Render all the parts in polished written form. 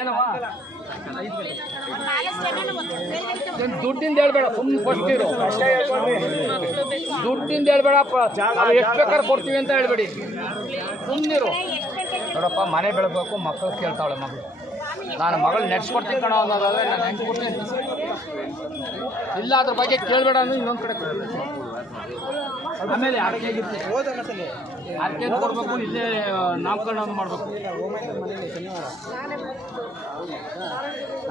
ಏನವ ದುಡ್ಡಿಂದ ಹೇಳ್ಬೇಡ, ಸುಮ್ಮನೆ ಕೊಡ್ತೀರು. ದುಡ್ಡಿಂದ ಹೇಳ್ಬೇಡಪ್ಪ, ನಾವು ಎಷ್ಟು ಬೇಕಾದ್ರೆ ಕೊಡ್ತೀವಿ ಅಂತ ಹೇಳ್ಬೇಡಿ, ಸುಮ್ಮನಿರು. ನೋಡಪ್ಪ, ಮನೆ ಬೆಳಬೇಕು, ಮಕ್ಕಳು ಕೇಳ್ತಾವಳೆ ಮಗಳು. ನಾನು ಮಗಳು ನೆಡ್ಸ್ಕೊಡ್ತೀನಿ ಕಣೋ ಅನ್ನೋದಾದ್ರೆ ನಾನು ಹೆಂಗೆ ಕೊಡ್ತೀನಿ. ಇಲ್ಲ ಅದ್ರ ಬಗ್ಗೆ ಕೇಳಬೇಡ ಅಂದ್ರೆ ಇನ್ನೊಂದು ಕಡೆ ಆಮೇಲೆ ಅರ್ಕೆಗಿರುತ್ತೆ, ಅರ್ಕೆ ಕೊಡ್ಬೇಕು, ಇಲ್ಲೇ ನಾಮಕರಣ ಮಾಡಬೇಕು.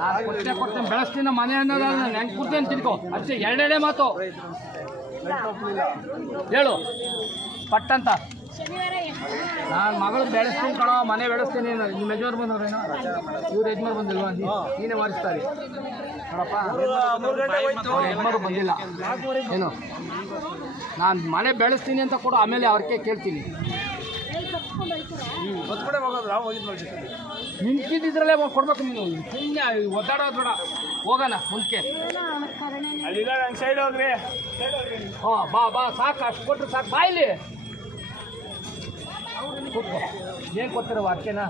ನಾನು ಕೊಡ್ತೇನೆ ಬೆಳೆಸ್ತೀನಿ ಮನೆ ಅನ್ನೋದಾದ್ರೆ ನಾನು ಹೆಂಗೆ ಕೊಡ್ತೇನೆ ತಿಳ್ಕೊ ಅಷ್ಟೇ. ಎರಡೆರಡೇ ಮಾತು ಹೇಳು ಪಟ್ಟಂತ. ನಾನು ಮಗಳು ಬೆಳೆಸ್ತೀನಿ ಕಣೋ, ಮನೆ ಬೆಳೆಸ್ತೀನಿ. ನಿಮ್ಮ ಯಜಮಾನ್ ಬಂದವ್ರೇನೋ, ಇವ್ರು ಯಜಮಾನ್ ಬಂದಿಲ್ವಾ? ನೀನೇ ಮಾಡಿಸ್ತಾರೆ ನೋಡಪ್ಪ, ಯಜಮಾರು ಬಂದಿಲ್ಲ ಏನು. ನಾನು ಮನೆ ಬೆಳೆಸ್ತೀನಿ ಅಂತ ಕೊಡು, ಆಮೇಲೆ ಅವ್ರಿಗೆ ಕೇಳ್ತೀನಿ. ನಿಂತಿದ್ದಿದ್ರಲ್ಲೇ ಕೊಡ್ಬೇಕು ನೀನು, ಸುಮ್ಮನೆ ಒದ್ದಾಡೋದು ಬೇಡ. ಹೋಗೋಣ ಮುಂದಕ್ಕೆ. ಹಾಂ ಬಾ ಬಾ, ಸಾಕು, ಅಷ್ಟು ಕೊಟ್ಟರೆ ಸಾಕು. ಬಾ ಇಲ್ಲಿ ಕೂತ್ಕೋ. ಏನು ಕೊಡ್ತೀರ ಅರ್ಕೆನಾ?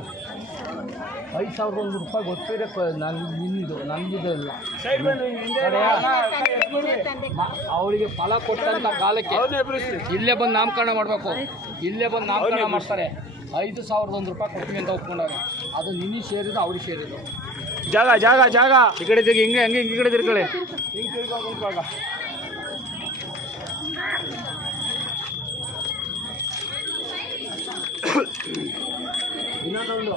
5,001 ರೂಪಾಯಿ ಗೊತ್ತಿರೋ ನಾನು ನಿನ್ನಿದು, ನಮಗಿದು ಇಲ್ಲ. ಅವಳಿಗೆ ಫಲ ಕೊಟ್ಟಂಥ ಕಾಲಕ್ಕೆ ಇಲ್ಲೇ ಬಂದು ನಾಮಕರಣ ಮಾಡಬೇಕು. ಇಲ್ಲೇ ಬಂದು ನಾಮಕರಣ ಮಾಡ್ತಾರೆ. 5,001 ರೂಪಾಯಿ ಕೊಡ್ತೀವಿ ಅಂತ ಒಪ್ಕೊಂಡಾಗ ಅದು ನಿನ್ನೆ ಸೇರಿದ್ದು, ಅವ್ರಿಗೆ ಸೇರಿದ್ದು. ಜಾಗ ಜಾಗ ಜಾಗ ಈ ಕಡೆ ತಿರ್ಗಿ, ಹಿಂಗೆ ಹಂಗೆ ಈ ಕಡೆ ತಿರ್ಕೊಳ್ಳಿ, ಹಿಂಗೆ ತಿರ್ಗೋವಾಗ ಇನ್ನೊಂದು